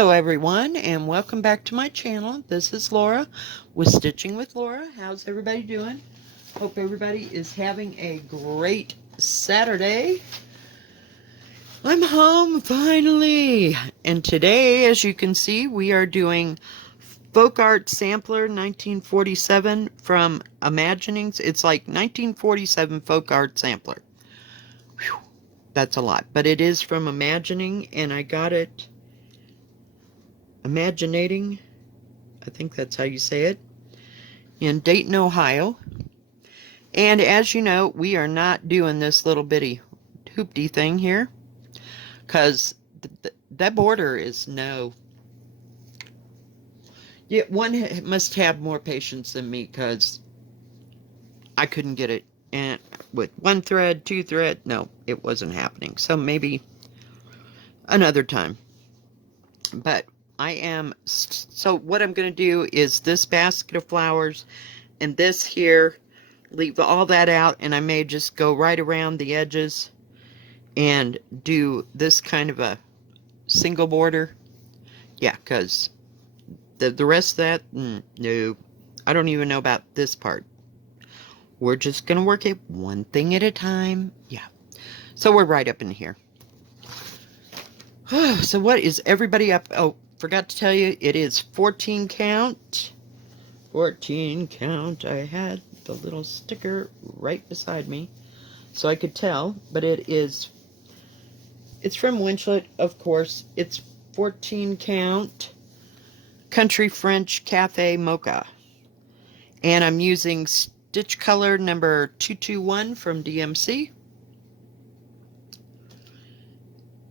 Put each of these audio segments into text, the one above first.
Hello everyone and welcome back to my channel. This is Laura with Stitching with Laura. How's everybody doing? Hope everybody is having a great Saturday. I'm home finally, and today, as you can see, we are doing Folk Art Sampler 1947 from Imaginings. It's like 1947 Folk Art Sampler. Whew, that's a lot, but it is from Imagining, and I got it Imaginating, I think that's how you say it, in Dayton, Ohio. And as you know, we are not doing this little bitty hoopty thing here, because that border is no. Yeah, one must have more patience than me, because I couldn't get it. And with one thread, two thread, no, it wasn't happening. So maybe another time. But I am, so what I'm going to do is this basket of flowers and this here, leave all that out, and I may just go right around the edges and do this kind of a single border. Yeah, because the rest of that, no, I don't even know about this part. We're just going to work it one thing at a time. Yeah, so we're right up in here. So what is everybody up? Oh, forgot to tell you, it is 14 count. 14 count. I had the little sticker right beside me so I could tell, but it's from Winchlet, of course. It's 14 count Country French Cafe Mocha, and I'm using stitch color number 221 from DMC,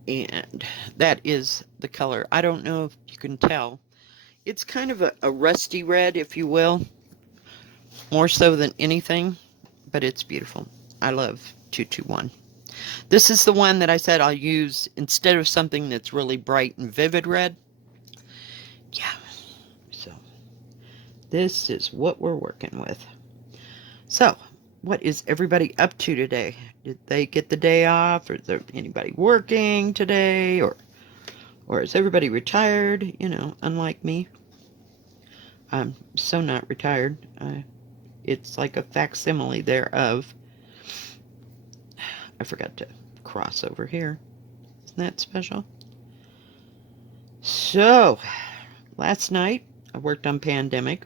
and that is the color. I don't know if you can tell. It's kind of a rusty red, if you will, more so than anything, but it's beautiful. I love 221. This is the one that I said I'll use instead of something that's really bright and vivid red. Yeah, so this is what we're working with. So, what is everybody up to today? Did they get the day off? Or is there anybody working today? Or is everybody retired? You know, unlike me. I'm so not retired. It's like a facsimile thereof. I forgot to cross over here. Isn't that special? So, last night I worked on Pandemic.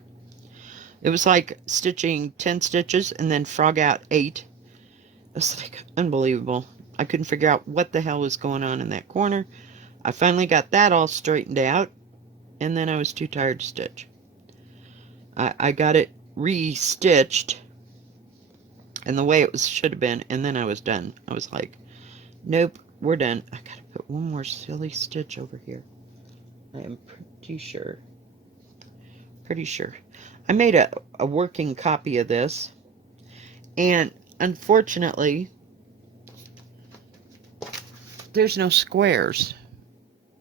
It was like stitching 10 stitches and then frog out 8. It was like unbelievable. I couldn't figure out what the hell was going on in that corner. I finally got that all straightened out, and then I was too tired to stitch. I got it re-stitched and the way it should have been, and then I was done. I was like, nope, we're done. I gotta put one more silly stitch over here. I am pretty sure. I made a working copy of this, and unfortunately, there's no squares.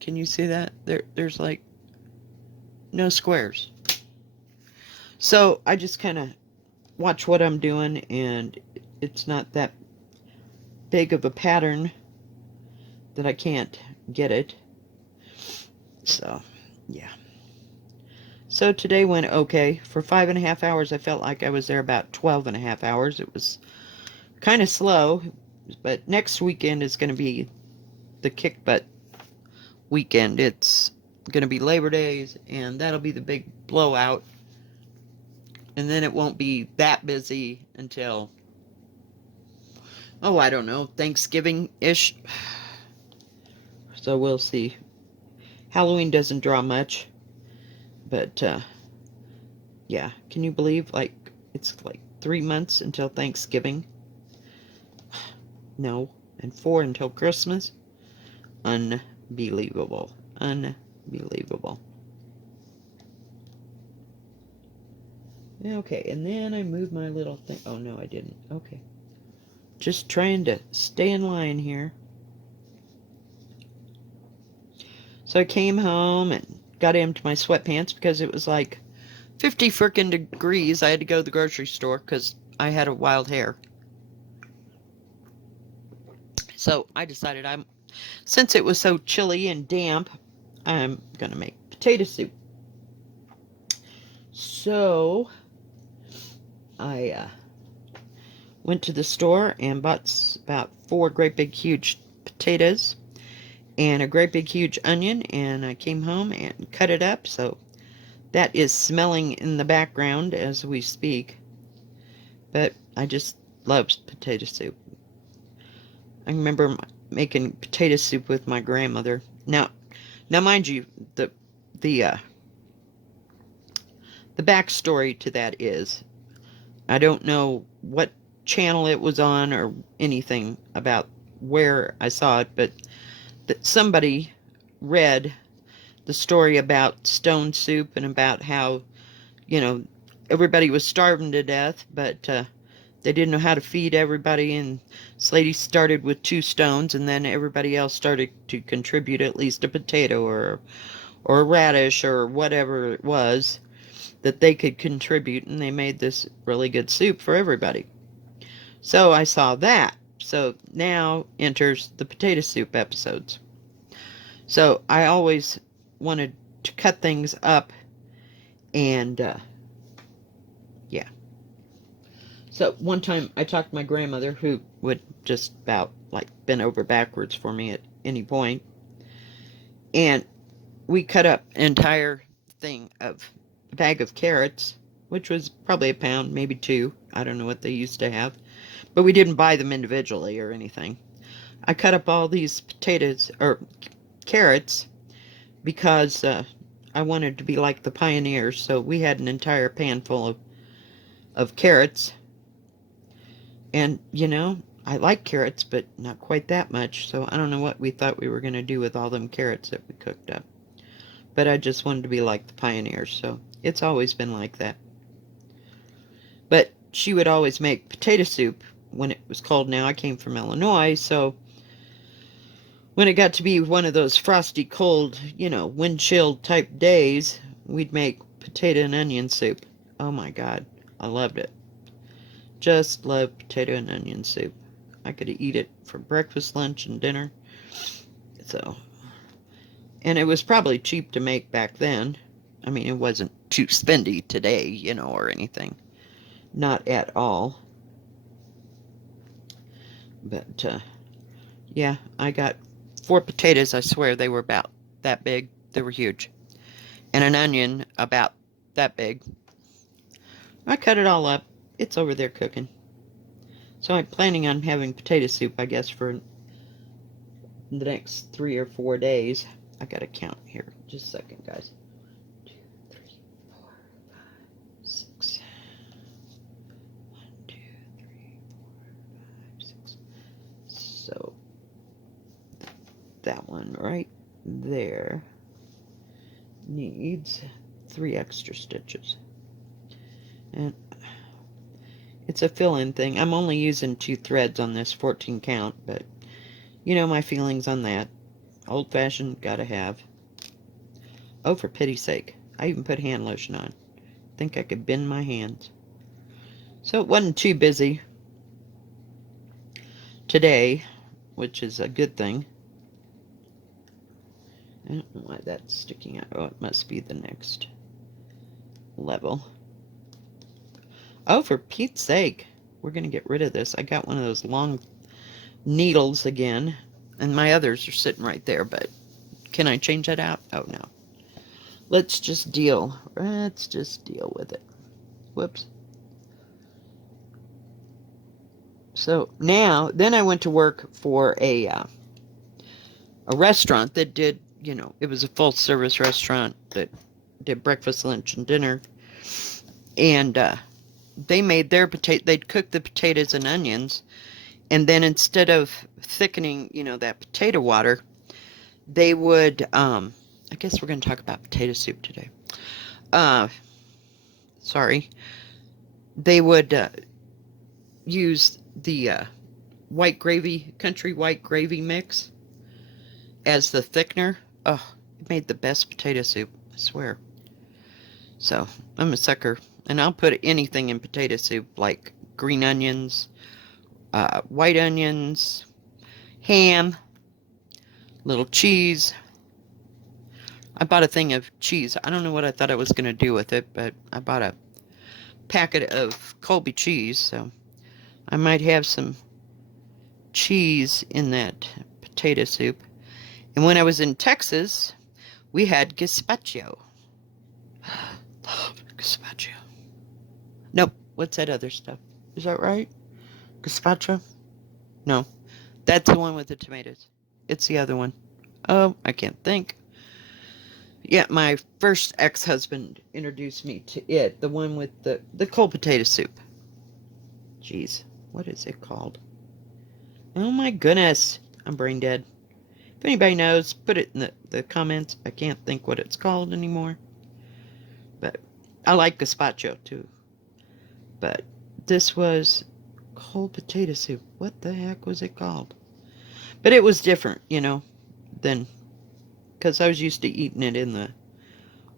Can you see that? There's like no squares. So I just kind of watch what I'm doing, and it's not that big of a pattern that I can't get it. So, yeah. So today went okay. For 5.5 hours, I felt like I was there about 12.5 hours. It was kind of slow, but next weekend is going to be the kick butt weekend. It's going to be Labor Days, and that'll be the big blowout. And then it won't be that busy until, oh, I don't know, Thanksgiving-ish. So we'll see. Halloween doesn't draw much. But, yeah, can you believe, like, it's like 3 months until Thanksgiving? No, and 4 until Christmas? Unbelievable. Unbelievable. Okay, and then I moved my little thing. Oh, no, I didn't. Okay. Just trying to stay in line here. So I came home and got into my sweatpants because it was like 50 frickin' degrees. I had to go to the grocery store because I had a wild hair. So I decided since it was so chilly and damp, I'm gonna make potato soup. So I went to the store and bought about 4 great big huge potatoes and a great big huge onion, and I came home and cut it up. So that is smelling in the background as we speak. But I just love potato soup. I remember making potato soup with my grandmother. Now, mind you, the uh, the backstory to that is I don't know what channel it was on or anything about where I saw it, but that somebody read the story about stone soup and about how, you know, everybody was starving to death, but they didn't know how to feed everybody, and this lady started with 2 stones, and then everybody else started to contribute at least a potato or a radish or whatever it was that they could contribute, and they made this really good soup for everybody. So I saw that. So now enters the potato soup episodes. So I always wanted to cut things up, and yeah. So one time I talked to my grandmother, who would just about like bend over backwards for me at any point, and we cut up an entire thing of a bag of carrots, which was probably a pound, maybe 2. I don't know what they used to have, but we didn't buy them individually or anything. I cut up all these potatoes or carrots because I wanted to be like the pioneers. So we had an entire pan full of carrots. And, you know, I like carrots, but not quite that much. So I don't know what we thought we were going to do with all them carrots that we cooked up. But I just wanted to be like the pioneers. So it's always been like that. But she would always make potato soup when it was cold. Now I came from Illinois, so when it got to be one of those frosty cold, you know, wind chill type days, we'd make potato and onion soup. Oh my God, I loved it. Just loved potato and onion soup. I could eat it for breakfast, lunch, and dinner. So, and it was probably cheap to make back then. I mean, it wasn't too spendy today, you know, or anything. Not at all. But, yeah, I got 4 potatoes. I swear they were about that big. They were huge. And an onion about that big. I cut it all up. It's over there cooking. So I'm planning on having potato soup, I guess, for the next 3 or 4 days. I gotta count here. Just a second, guys. 2, 3, 4, 5, 6. 1, 2, 3, 4, 5, 6. So that one right there needs 3 extra stitches. And it's a fill-in thing. I'm only using 2 threads on this 14 count, but you know my feelings on that. Old-fashioned, gotta have. Oh, for pity's sake. I even put hand lotion on. Think I could bend my hands. So it wasn't too busy today, which is a good thing. I don't know why that's sticking out. Oh, it must be the next level. Oh, for Pete's sake. We're going to get rid of this. I got one of those long needles again. And my others are sitting right there, but can I change that out? Oh, no. Let's just deal with it. Whoops. So now, then I went to work for a restaurant that did, you know, it was a full service restaurant that did breakfast, lunch, and dinner. And they made their they'd cook the potatoes and onions, and then instead of thickening, you know, that potato water, they would, I guess we're going to talk about potato soup today. Sorry. They would use the white gravy, country white gravy mix as the thickener. Oh, it made the best potato soup, I swear. So, I'm a sucker. And I'll put anything in potato soup, like green onions, white onions, ham, little cheese, I bought a thing of cheese. I don't know what I thought I was going to do with it, but I bought a packet of Colby cheese, so I might have some cheese in that potato soup. And when I was in Texas, we had gazpacho. Love gazpacho. Nope. What's that other stuff? Is that right? Gazpacho? No. That's the one with the tomatoes. It's the other one. Oh, I can't think. Yeah, my first ex-husband introduced me to it. The one with the cold potato soup. Jeez. What is it called? Oh my goodness. I'm brain dead. If anybody knows, put it in the comments. I can't think what it's called anymore. But I like gazpacho too. But this was cold potato soup. What the heck was it called? But it was different, than because I was used to eating it in the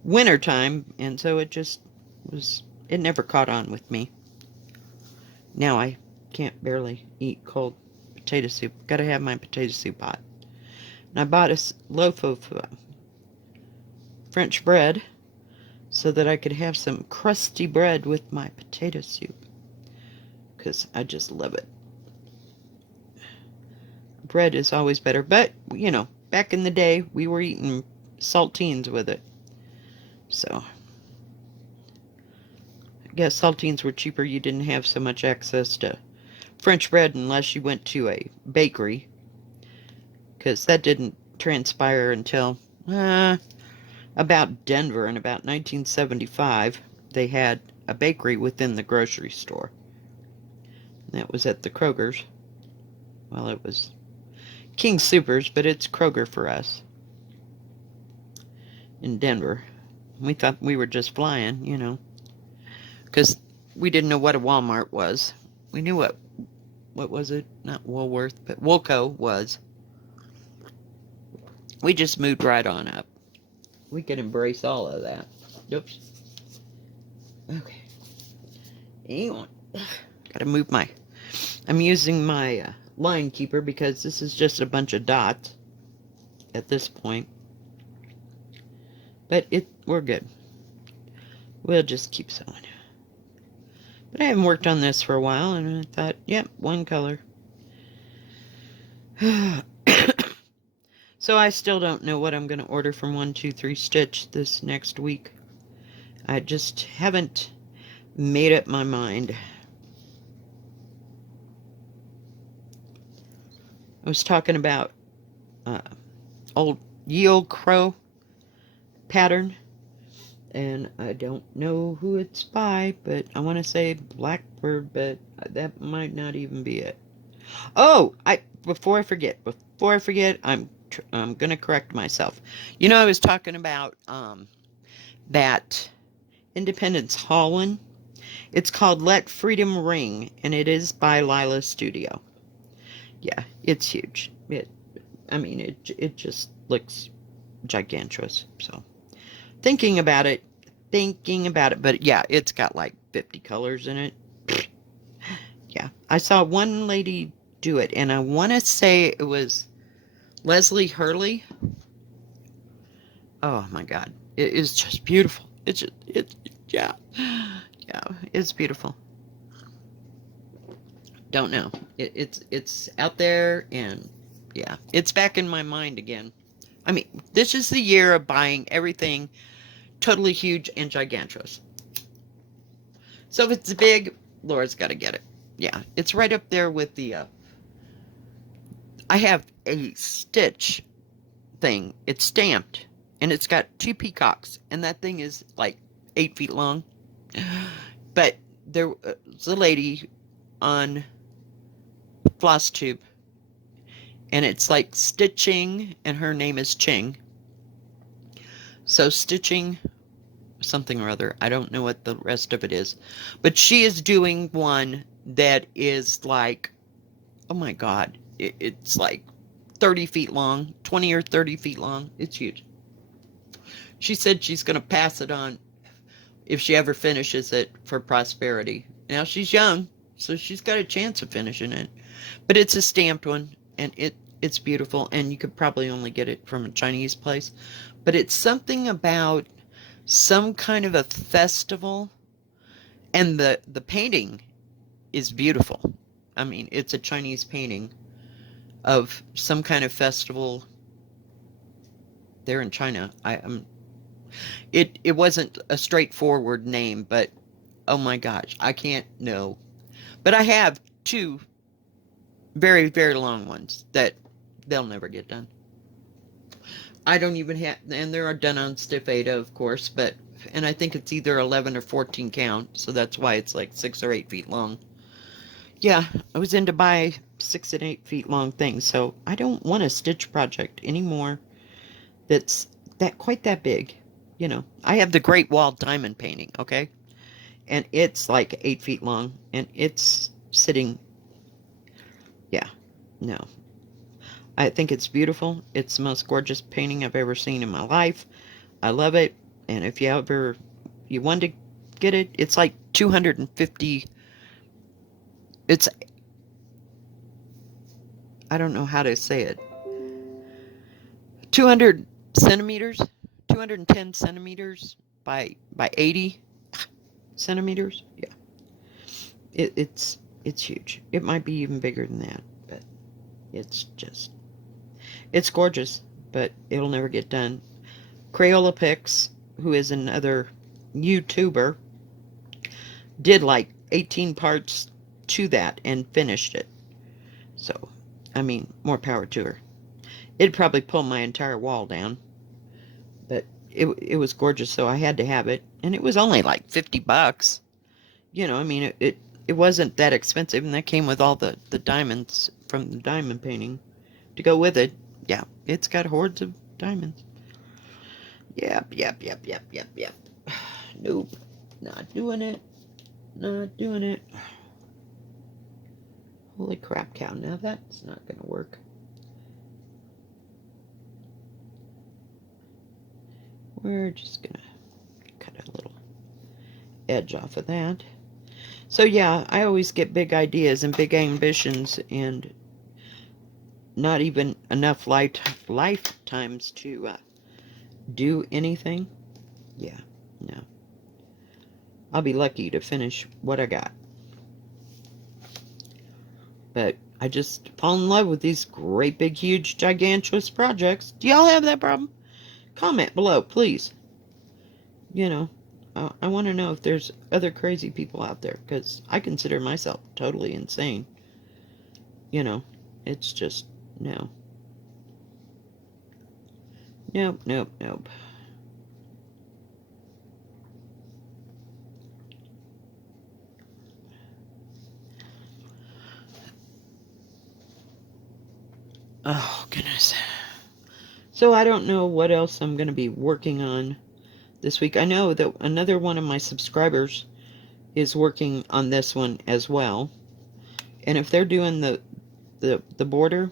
winter time, and so it just was. It never caught on with me. Now I can't barely eat cold potato soup. Got to have my potato soup hot. And I bought a loaf of French bread so that I could have some crusty bread with my potato soup, because I just love it. Bread is always better, but back in the day we were eating saltines with it, so I guess saltines were cheaper. You didn't have so much access to French bread unless you went to a bakery, because that didn't transpire until about Denver in about 1975. They had a bakery within the grocery store. That was at the Kroger's. Well, it was King Soopers, but it's Kroger for us in Denver. We thought we were just flying, because we didn't know what a Walmart was. We knew what was it? Not Woolworth, but Woolco was. We just moved right on up. We could embrace all of that. Oops. Okay. Hang on. Gotta move I'm using my line keeper because this is just a bunch of dots at this point. But we're good. We'll just keep sewing. But I haven't worked on this for a while, and I thought, yep, one color. So I still don't know what I'm going to order from 123 Stitch this next week. I just haven't made up my mind. I was talking about old Ye Old Crow pattern, and I don't know who it's by, but I want to say Blackbird, but that might not even be it. Oh, before I forget, I'm gonna correct myself. I was talking about that Independence Hall one. It's called Let Freedom Ring, and it is by Lila Studio. Yeah, it's huge. It just looks gigantuous. So thinking about it, but yeah, it's got like 50 colors in it. Yeah, I saw one lady do it, and I want to say it was Leslie Hurley. Oh my God, it is just beautiful. Yeah, it's beautiful. Don't know. It's out there, and yeah, it's back in my mind again. This is the year of buying everything totally huge and gigantuous. So if it's big, Laura's got to get it. Yeah, it's right up there with the. I have a Stitch thing. It's stamped, and it's got 2 peacocks, and that thing is like 8 feet long. But there was a lady on FlossTube, and it's like Stitching, and her name is Ching. So Stitching something or other. I don't know what the rest of it is, but she is doing one that is like, oh my God, it's like 30 feet long, 20 or 30 feet long. It's huge. She said she's going to pass it on if she ever finishes it for prosperity. Now she's young, so she's got a chance of finishing it, but it's a stamped one, and It's beautiful, and you could probably only get it from a Chinese place. But it's something about some kind of a festival, and the painting is beautiful. I mean, it's a Chinese painting of some kind of festival there in China. It wasn't a straightforward name, but oh my gosh, I can't know. But I have two very, very long ones that they'll never get done. I don't even have, and they are done on stiff Ada, of course, but, and I think it's either 11 or 14 count, so that's why it's like 6 or 8 feet long. Yeah, I was into buy 6 and 8 feet long things, so I don't want a stitch project anymore that's that quite that big. You know, I have the Great Wall diamond painting, okay? And it's like 8 feet long, and it's sitting, yeah, no. I think it's beautiful. It's the most gorgeous painting I've ever seen in my life. I love it. And if you want to get it, it's like 250. It's, I don't know how to say it. 200 centimeters, 210 centimeters by 80 centimeters. Yeah. It's huge. It might be even bigger than that, but it's gorgeous, but it'll never get done. Crayola Pix, who is another YouTuber, did like 18 parts to that and finished it. So, I mean, more power to her. It'd probably pull my entire wall down, but it was gorgeous, so I had to have it, and it was only like $50. You know, I mean, it wasn't that expensive, and that came with all the diamonds from the diamond painting to go with it. Yeah, it's got hordes of diamonds. Yep. Nope, not doing it. Not doing it. Holy crap cow, now that's not gonna work. We're just gonna cut a little edge off of that. So yeah, I always get big ideas and big ambitions and not even enough lifetimes to do anything. Yeah, no. I'll be lucky to finish what I got. But I just fall in love with these great big huge gigantuous projects. Do y'all have that problem? Comment below, please. You know, I want to know if there's other crazy people out there, because I consider myself totally insane. You know, it's just, no. Nope. Oh, goodness. So I don't know what else I'm going to be working on this week. I know that another one of my subscribers is working on this one as well. And if they're doing the border,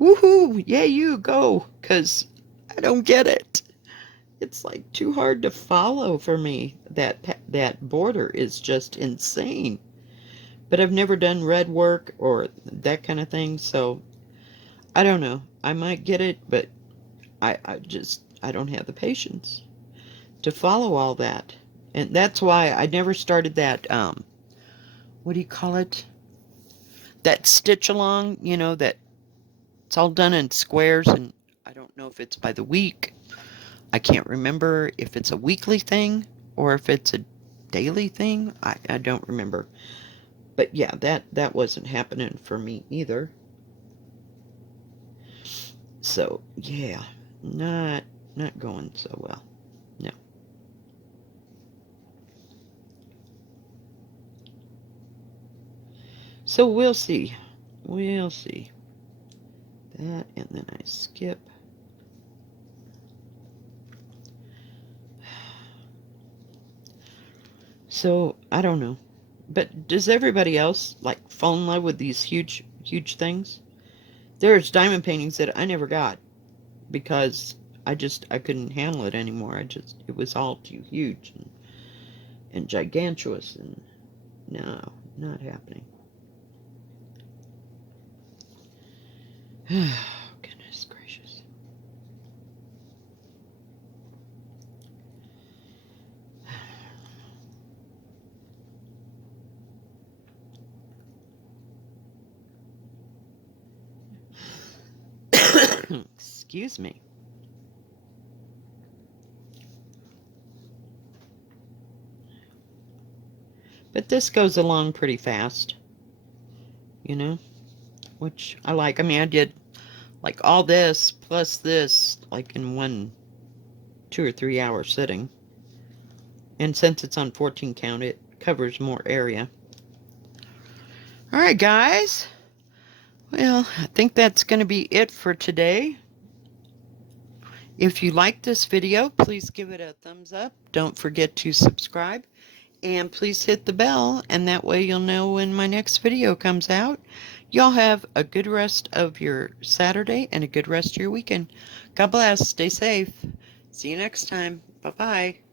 woohoo! Yeah, you go, because I don't get it. It's like too hard to follow for me. That border is just insane. But I've never done red work or that kind of thing, so I don't know. I might get it, but I don't have the patience to follow all that. And that's why I never started that, what do you call it? That stitch along, you know, that it's all done in squares, and I don't know if it's by the week. I can't remember if it's a weekly thing or if it's a daily thing. I don't remember. But yeah, that wasn't happening for me either. So yeah, not going so well. No. So we'll see. We'll see. That, and then I skip. So I don't know. But does everybody else like fall in love with these huge things? There's diamond paintings that I never got because I couldn't handle it anymore. It was all too huge and gigantuous, and no, not happening. Goodness gracious. Excuse me. But this goes along pretty fast, you know, which I like. I mean, I did like all this plus this like in one 2 or 3 hour sitting. And since it's on 14 count, it covers more area. All right, guys. Well, I think that's going to be it for today. If you like this video, please give it a thumbs up. Don't forget to subscribe. And please hit the bell, and that way you'll know when my next video comes out. Y'all have a good rest of your Saturday and a good rest of your weekend. God bless. Stay safe. See you next time. Bye-bye.